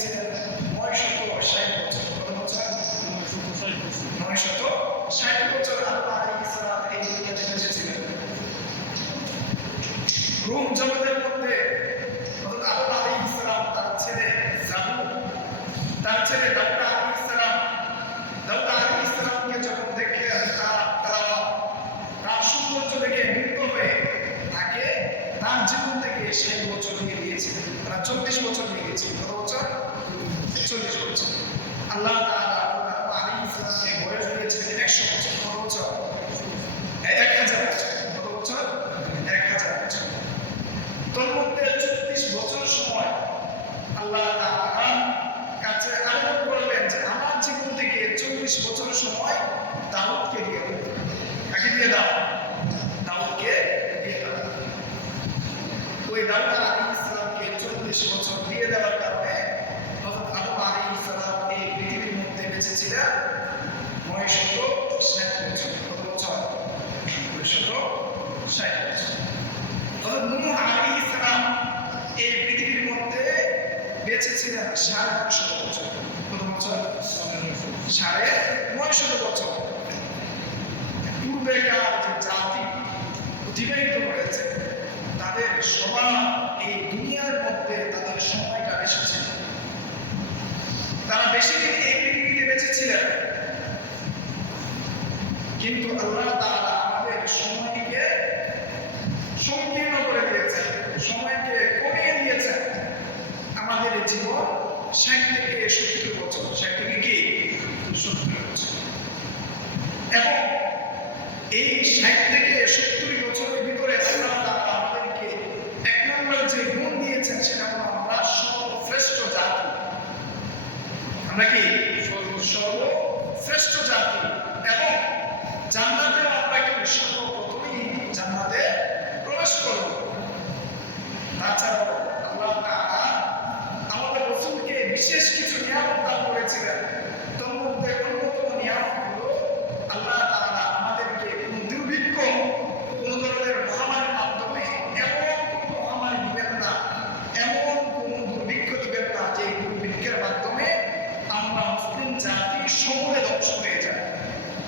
দিয়েছিলেন 960 বছর। কত বছর? 960 বছর আল্লাহ আলাইহিস সালাম এই দুনিয়াতে বেঁচেছিলেন। রূম জগতের মধ্যে হযরত আদম আলাইহিস সালাম তার ছেলে জাবুর, তার ছেলে দাউদ আলাইহিস সালামকে যখন দেখলেন তার সৌন্দর্য দেখে মুগ্ধ হয়ে তাকে তার জীবন থেকে 60 বছর নিয়ে দিয়েছিলেন। তারা 40 বছর নিয়ে গেছিল। কত বছর? 40 বছর। আল্লাহ তাআলা আদম আলাইহিস সালামকে বয়স দিয়েছিলেন 100 বছর। কত বছর? 1000 বছর। কত বছর? 1000 বছর। তোর মধ্যে 40 বছর সময় আল্লাহ তাআলার কাছে আবেদন করলেন যে আমার জীবন থেকে 40 বছর সময় দাউদকে দিয়ে দাও। কাকে দিয়ে দাও? দাউদকে দিয়ে দাও। ওই দাউদ আলাইহিস সালামকে 40 বছর দিয়ে দেওয়ার কারণে হযরত আদম আলাইহিস সালাম এই পৃথিবীর মধ্যে বেঁচে ছিলেন 960 বছর। কত বছর? 960 বছর। হযরত নূহ আলাইহিস সালাম এই পৃথিবীর মধ্যে বেঁচে ছিলেন 950 বছর। কত বছর? 950 বছর। পূর্বেকার যে জাতি অতিবাহিত হয়েছে তাদের সবার এই দুনিয়ার মধ্যে তাদের সময়কাল এসেছে। তারা বেশি দিন এই পৃথিবীতে বেঁচে ছিলেন, কিন্তু আল্লাহ তাআলা আমাদের সময়কে সংকীর্ণ করে দিয়েছেন, সময়কে কমিয়ে দিয়েছেন। আমাদের জীবন 60 থেকে 70 বছর, 60 থেকে কি 70 বছর। এবং এই 60 থেকে 70 বছরের ভিতরে আল্লাহ তাআলা আমাদেরকে এক নম্বর যে গুণ দিয়েছেন সেটা হলো আমরা সর্বশ্রেষ্ঠ জাতি। আমরা কি সর্বশ্রেষ্ঠ জাতি। এবং জান্নাতে আমরা কি সর্বপ্রথমই জান্নাতে প্রবেশ করব। তাছাড়াও আল্লাহ তাআলা আমাদের রাসূলকে বিশেষ কিছু নিয়ামত দান করেছিলেন। তার মধ্যে অন্যতম নিয়ামত হলো আল্লাহ তাআলা আমাদেরকে কোন দুর্ভিক্ষ, কোন ধরনের মহামারীর মাধ্যমে এমন কোন মহামারী দিবেন না, এমন কোন দুর্ভিক্ষ দিবেন না যে দুর্ভিক্ষের মাধ্যমে আমরা মুসলিম জাতি সমূলে ধ্বংস হয়ে যায়।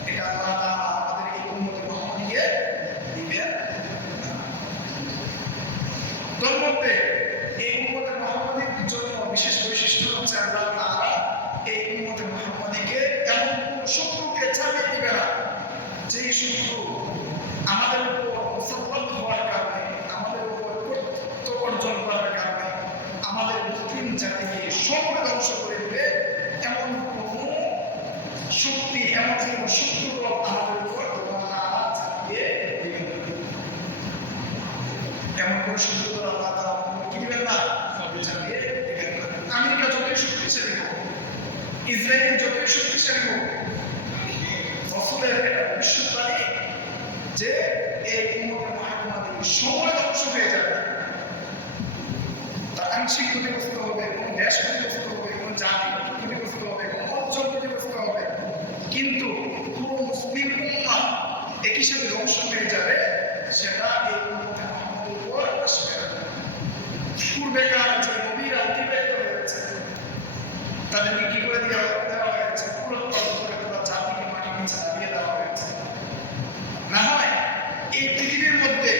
এটা আল্লাহ তাআলা আমাদেরকে উম্মতে মুহাম্মাদিকে দিবেন। তার মধ্যে এই উম্মতে মুহাম্মাদির জন্য বিশেষ বৈশিষ্ট্য হচ্ছে আল্লাহ তাআলা এই উম্মতে মুহাম্মাদিকে এমন কোন শত্রুকে ছাড়িয়ে দিবে না যে শত্রু আমাদের উপর মুসলমান হওয়ার কারণে, আমাদের উপর কর্তৃত্ব অর্জন করার কারণে আমাদের মুসলিম জাতিকে সমূলে ধ্বংস করে দিবে। এমন কোন শক্তি, এমন কোন শত্রু আমাদের উপর আল্লাহ তাআলা চাপিয়ে দিবেন না। এমন কোন শত্রু আল্লাহ তাআলা কি দিবেন না? চাপিয়ে দিবেন না। আমেরিকা যতই শক্তিশালী হোক, ইসরায়েল যতই শক্তিশালী হোক, রাসূলের এটা ভবিষ্যৎবাণী যে এই উম্মতে মুহাম্মাদি সমূলে ধ্বংস হয়ে যাবে। তার আংশিক ক্ষতিগ্রস্ত হবে, কোন দেশ ক্ষতিগ্রস্ত হবে, কোন জাতি ক্ষতিগ্রস্ত হবে, কোন অঞ্চল ক্ষতিগ্রস্ত হবে, কিন্তু পুরো মুসলিম উম্মাহ একই সাথে ধ্বংস হয়ে যাবে, সেটা এই উম্মতে মুহাম্মাদির উপর আসবে না। পূর্বেকার যে নবীরা অতিবাহিত হয়েছে তাদেরকে কি করে দেওয়া হয়েছে? পুরো জাতিকে মাটির নিচে নামিয়ে দেওয়া হয়েছে। না হয় এই পৃথিবীর মধ্যে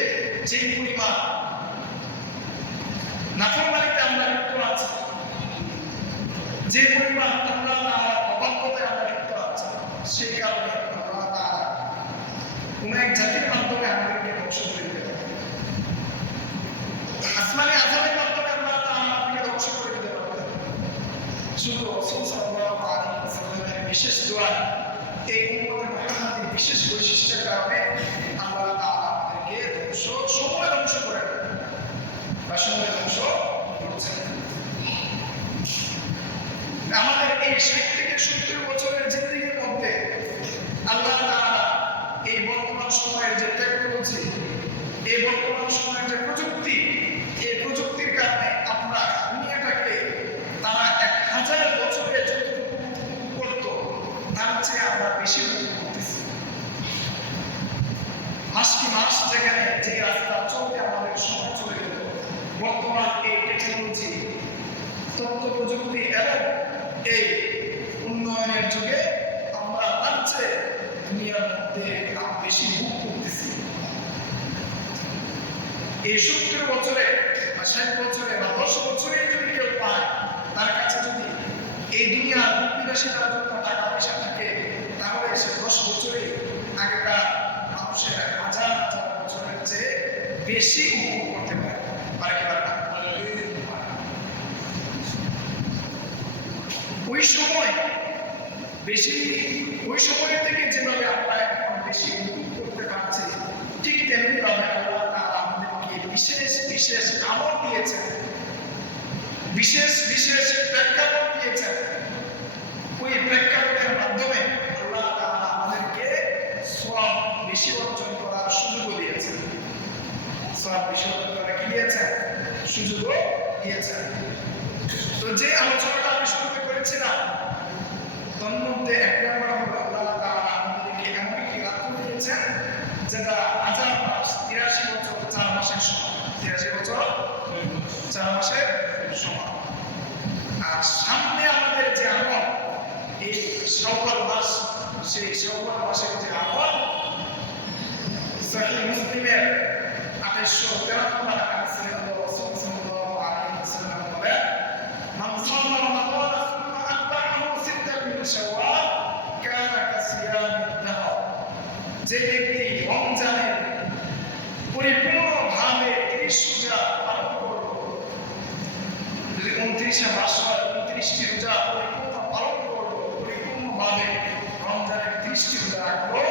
যে পরিমাণ নাফরমানিতে আমরা লিপ্ত আছি, যে পরিমাণ আল্লাহ তাআলার অবাধ্যতায় আমরা লিপ্ত আছি, সেই কারণে আল্লাহ তাআলা কোন এক জাতির মাধ্যমে আমাদেরকে ধ্বংস করে দিতে পারে। আসমানি আযাবের মাধ্যমে আল্লাহ তাআলা আমাদেরকে ধ্বংস করে দিতে পারে। শুধু রাসূল সাল্লাল্লাহু আলাইহি ওয়াসাল্লামের বিশেষ দোয়া, এই উম্মতে মুহাম্মাদির বিশেষ বৈশিষ্ট্যের কারণে আল্লাহ তাআলা আমাদেরকে সমূলে ধ্বংস করে দেন বা সমূলে ধ্বংস করছেন। আমাদের এই 60 থেকে 70 বছরের জিন্দেগির মধ্যে আল্লাহ তাআলা এই বর্তমান সময়ের যে টেকনোলজি, এই বর্তমান সময়ের যে প্রযুক্তি, এই প্রযুক্তির কারণে আমরা দুনিয়াটাকে তারা 1000 বছরে যতটুকু করত তার চেয়ে আমরা বেশি করতেছি। মাস কি মাস যেখানে যে রাস্তা চলতে আমাদের সময় চলে গেল, বর্তমান এই টেকনোলজি তথ্য প্রযুক্তি এবং এই উন্নয়নের যুগে আমরা তার চেয়ে দুনিয়ার মধ্যে বেশি ভোগ করতেছি। এই 70 বছরে বা 60 বছরে বা 10 বছরে যদি কেউ পায়, তার কাছে যদি এই দুনিয়ার বিলাসিতার জন্য টাকা পয়সা থাকে, তাহলে সে 10 বছরে আগেকার মানুষের হাজার হাজার বছরের চেয়ে বেশি উপভোগ করতে পারে। পারে কি পারে না? ওই সময় বেশি, ওই সময় থেকে যেভাবে আমরা এখন বেশি উপভোগ করতে পারছি, ঠিক তেমনি ভাবে আল্লাহ তাআলা আমাদেরকে বিশেষ বিশেষ আমল দিয়েছেন, বিশেষ বিশেষ প্রেক্ষাপট দিয়েছেন। ওই প্রেক্ষাপটের মাধ্যমে আল্লাহ তাআলা আমাদেরকে সওয়াব বেশি অর্জন করার সুযোগও দিয়েছেন। সওয়াব বেশি অর্জন করার কি দিয়েছেন? সুযোগও দিয়েছেন। তো যে আলোচনাটা আমি শুরুতে করেছিলাম, তার মধ্যে এক নম্বর হলো আল্লাহ তাআলা আমাদেরকে এমন একটি রাত্রি দিয়েছেন যেটা 1000 মাস 83 বছর 4 মাসের সমান। 83 বছর 4 মাসের সমান। আর সামনে আমাদের যে আমল, এই শাওয়াল মাস, সেই শাওয়াল মাসের যে আমল, সহিহ মুসলিমের 2813 নম্বর হাদিসে আল্লাহ রাসূল সাল্লাল্লাহু আলাইহি ওয়াসাল্লাম বলেন, মান সাল্লা রমাদান সুম্মা আতবা'াহু সিত্তান মিন শাওয়াল কানা কাসিয়ামিদ দাহর। যে ব্যক্তি রমজানের পরিপূর্ণভাবে 30 রোজা পালন করল, যদি 29 মাস হয় 29টি রোজা পরিপূর্ণ পালন করলো, পরিপূর্ণভাবে রমজানের 30টি রোজা রাখলো,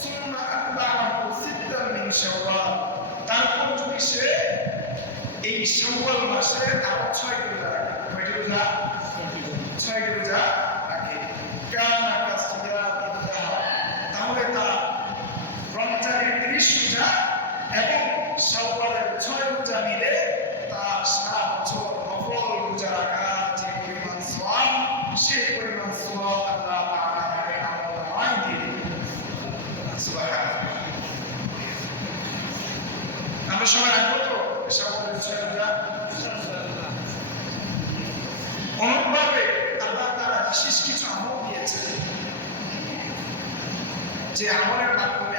সুন্নাহ আতবা'াহু সিত্তান মিন শাওয়াল, তারপর যদি সে এই শাওয়াল মাসে আরো 6টি রোজা রাখে, কয়টি রোজা? 6টি রোজা রাখে, কানা কাসিয়ামিদ দাহর, তাহলে তার রমজানের 30 রোজা এবং শাওয়ালের 6 রোজা মিলে তার সারা বছর নফল রোজা রাখার যে পরিমাণ সওয়াব, সেই পরিমাণ সওয়াব আল্লাহ তাআলা তাকে আমলনামায় দিয়ে দিবেন। সুবহানাল্লাহ। আমরা সবাই রাখবো তো শাওয়ালের 6 রোজা? অনুরূপভাবে আল্লাহ তাআলা বিশেষ কিছু আমল দিয়েছেন, যে আমলের মাধ্যমে